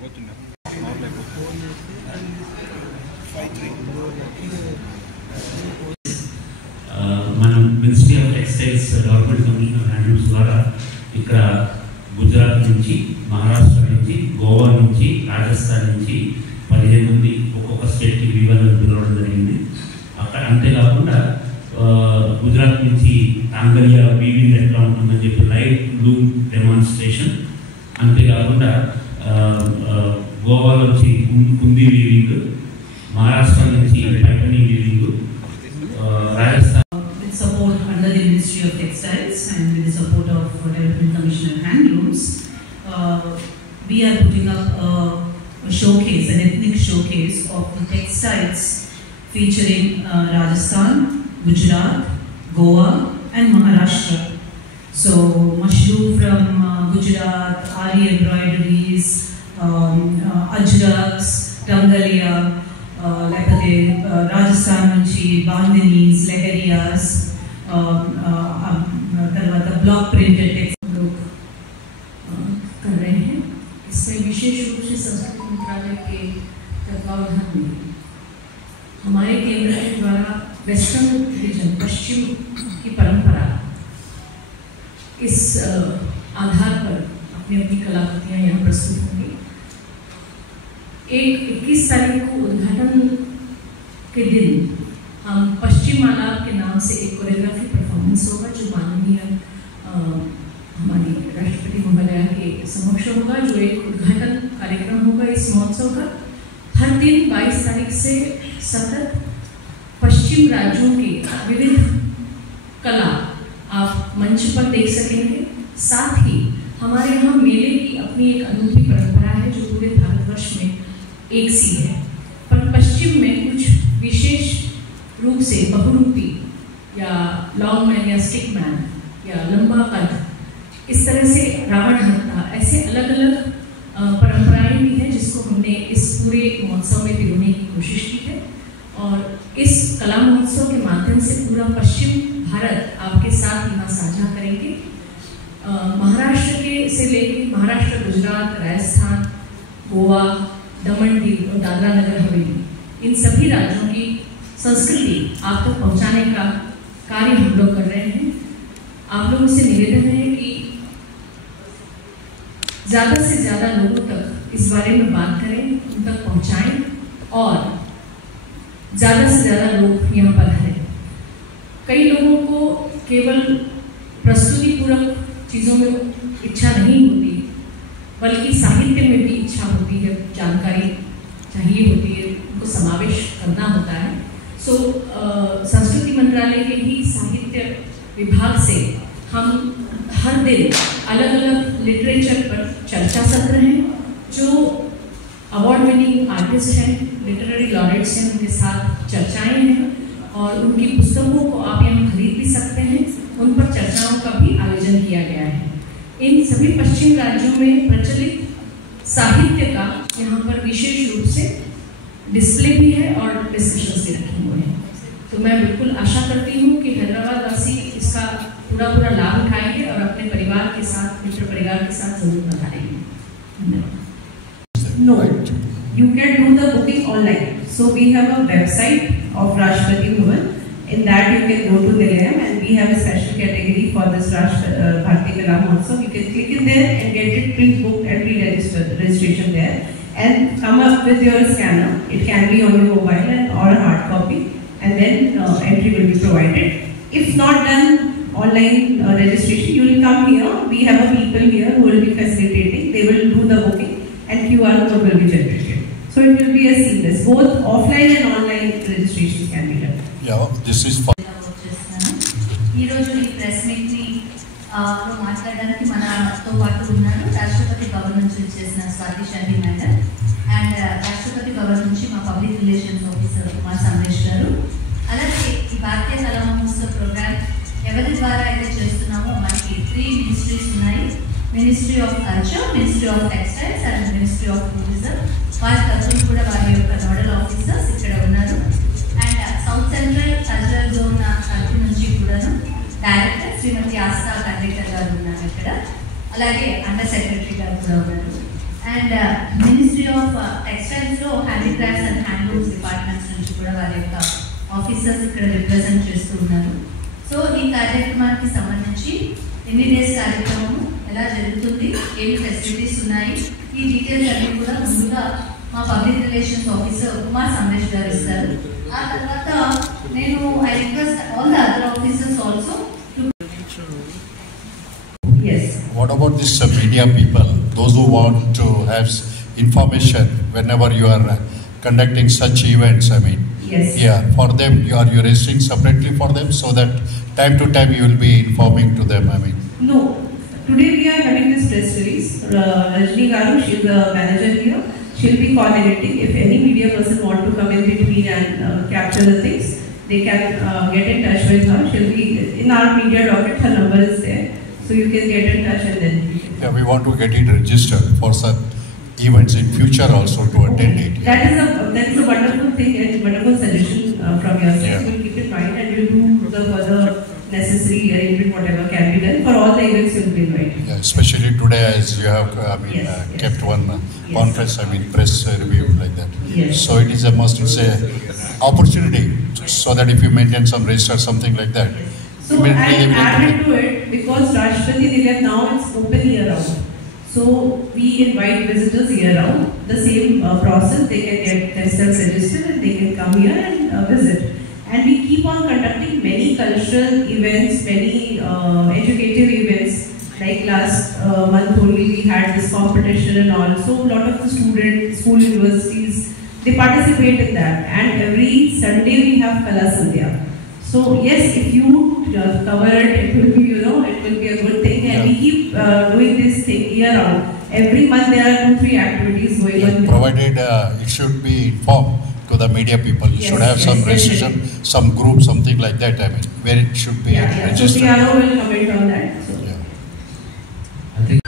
మన ministry of textiles government commission of handlooms ద్వారా ఇక్కడ గుజరాత్ నుంచి, మహారాష్ట్ర నుంచి, గోవా నుంచి, రాజస్థాన్ నుంచి 15 మంది ఒక్కొక్క స్టేట్కి వీవర్లను పిలవడం జరిగింది. అక్కడ అంతేకాకుండా గుజరాత్ నుంచి తాంగలియా వీవింగ్ ఎట్లా ఉంటుందని చెప్పి లైవ్ లూమ్ డెమాన్స్ట్రేషన్, అంతేకాకుండా గోవా నుంచి కుందీ వీవింగ్, మహారాష్ట్ర నుంచి పైపనీ weaving, Rajasthan with support under the Ministry of Textiles and with the support of Development Commission of Handlooms, we are putting up a showcase, an ethnic showcase of the textiles featuring Rajasthan, Gujarat, Goa and Maharashtra. So mushroom from Gujarat, Ari embroideries, Ajraks, Tangalia, Rajasthan నుంచి बांधनीज, लहरियास, तरवात block printed text लोग कर रहे हैं। इसमें विशेष रूप से संस्कृति मंत्रालय के तत्वावधान में हमारे केंद्र के द्वारा वेस्टर्न रीजन, पश्चिम की परंपरा, इस आधार पर अपनी अपनी कलाकृतियाँ यहाँ प्रस्तुत होंगी। 21 तारीख को उद्घाटन के दिन हम पश्चिम आलाप के नाम से एक कोरियोग्राफी परफॉर्मेंस होगा, जो माननीय हमारी राष्ट्रपति महोदया के समक्ष होगा, जो एक उद्घाटन कार्यक्रम होगा इस महोत्सव का। हर दिन 22 तारीख से सतत पश्चिम राज्यों की विविध कला आप मंच पर देख सकेंगे। साथ ही हमारे यहाँ मेले की अपनी एक अनूठी परंपरा है, जो पूरे भारतवर्ष में एक सी है, पर पश्चिम में कुछ विशेष रूप से बहुरूपी या लॉन्ग मैन या स्टिक मैन या लंबा कद, इस तरह से रावण हत्या, ऐसे अलग अलग परंपराएं भी हैं जिसको हमने इस पूरे महोत्सव में पिरोने की कोशिश की है। और इस कला महोत्सव के माध्यम से पूरा पश्चिम भारत आपके साथ यहाँ साझा करेंगे। महाराष्ट्र के से लेकर महाराष्ट्र, गुजरात, राजस्थान, गोवा, दमन दीव और दादरा नगर हवेली, इन सभी राज्यों की संस्कृति आप तक पहुंचाने का कार्य हम लोग कर रहे हैं। आप लोगों से निवेदन है कि ज़्यादा से ज़्यादा लोगों तक इस बारे में बात करें, उन तक पहुंचाएं और ज़्यादा से ज़्यादा लोग यहाँ पर आए। कई लोगों को केवल प्रस्तुतिपूर्वक चीज़ों में इच्छा नहीं होती, बल्कि साहित्य में भी इच्छा होती है, जानकारी चाहिए होती है, उनको समावेश करना होता है। सो संस्कृति मंत्रालय के ही साहित्य विभाग से हम हर दिन अलग अलग लिटरेचर पर चर्चा सत्र हैं, जो अवार्ड विनिंग आर्टिस्ट हैं, लिटरेरी लॉरेट्स हैं, उनके साथ चर्चाएं हैं और उनकी पुस्तकों को आप यहाँ खरीद भी सकते हैं। उन पर चर्चाओं का भी आयोजन किया गया है। इन सभी पश्चिम राज्यों में प्रचलित साहित्य का यहाँ पर विशेष रूप से डिस्प्ले भी है और डिस्कशंस भी रखे हुए हैं। तो मैं बिल्कुल आशा करती हूँ कि हैदराबाद वासी इसका पूरा लाभ उठाएंगे और अपने परिवार के साथ, मित्र परिवार के साथ जरूर बताएंगे। धन्यवाद। No, you can do the booking online. So we have a website of Rashtrapati Bhavan. In that you can go to Nilayam, and we have a special category for this Bharatiya Kala Mahotsav. You can click in there and get it pre-booked and pre-registration there, and come up with your scanner. It can be on your mobile and or a hard copy, and then entry will be provided. If not done online registration, you will come here. We have a people here who will be facilitating. They will do the booking, and QR code will be generated. So it will be a seamless. Both offline and online registrations can be done. Yeah, this is for ఈ రోజు ఈ press meet ని మాట్లాడడానికి మనతో పాటు ఉన్నారు రాష్ట్రపతి భవన్ నుంచి వచ్చేసిన స్వాతి శర్మ మేడం అండ్ రాష్ట్రపతి భవన్ నుంచి మా public relations officer Kumar Sandesh గారు. అలాగే ఈ భారతీయ కళా మహోత్సవ్ ప్రోగ్రామ్ ఎవరి ద్వారా అయితే చేస్తున్నామో మనకి 3 మినిస్ట్రీస్ ఉన్నాయి. Ministry of culture, ministry of textiles and ministry of tourism. వారి తరఫున కూడా వారి యొక్క నోడల్ ఆఫీసర్స్ ఇక్కడ ఉన్నారు. And south central cultural zone తరఫు నుంచి కూడాను డైరెక్టర్ శ్రీమతి ఆస్థా కండక్టర్ గారు ఉన్నారు ఇక్కడ. అలాగే అండర్ సెక్రటరీ గారు కూడా ఉన్నారు. అండ్ మినిస్ట్రీ మినిస్ట్రీ ఆఫ్ టెక్స్టైల్స్లో హ్యాండీక్రాఫ్ట్స్ అండ్ హ్యాండ్లూమ్స్ డిపార్ట్మెంట్స్ నుంచి కూడా వారి యొక్క ఆఫీసర్స్ ఇక్కడ రిప్రజెంట్ చేస్తూ ఉన్నారు. సో ఈ కార్యక్రమానికి సంబంధించి ఎన్ని డేస్ కార్యక్రమము ఎలా జరుగుతుంది, ఏమి ఫెసిలిటీస్ ఉన్నాయి, ఈ డీటెయిల్స్ అన్ని కూడా ముందుగా మా public relations officer Kumar Sandesh గారు ఇస్తారు. ఆ తర్వాత నేను I request all the other officers also. Yes. What about this media people, those who want to have information whenever you are conducting such events? I mean, Yes. yeah, for them, are you registering separately for them so that time to time you will be informing to them? I mean, No. Today we are having this press release. Rajni Garu, she is the manager here. She'll be coordinating. If any media person want to come in between and capture the things, they can get in touch with her. She'll be in our media docket. Her number is there, so you can get in touch and then. yeah, we want to get it registered for such events in future also to attend it. That is a wonderful thing and wonderful suggestion from your side. Yeah. We'll keep in mind and we'll do the further necessary arrangement, whatever can be done for all the events you'll be invited. Yeah, especially today as you have Yes, yes. kept one conference, I mean press review like that. Yes. So it is a must, it's a opportunity so that if you maintain some register, something like that. So immediately I they will- added to it because Rashtrapati Nilayam now it's open year round. So we invite visitors year round. The same process, they can get themselves registered and they can come here and visit. And we keep on conducting many cultural events, many educative events. Like last month only we had this competition and all. So a lot of the students, school universities, they participate in that. And every Sunday we have Kala Sandhya. So yes, if you cover it, it will be, it will be a good thing. And we keep doing this thing year round. Every month there are 2-3 activities going on. Provided it should be informed to the media people. You should Yes, have yes, some definitely. registration, some group, something like that. I mean, where it should be Yeah. So registered. CRO will comment on that. So. Yeah. I think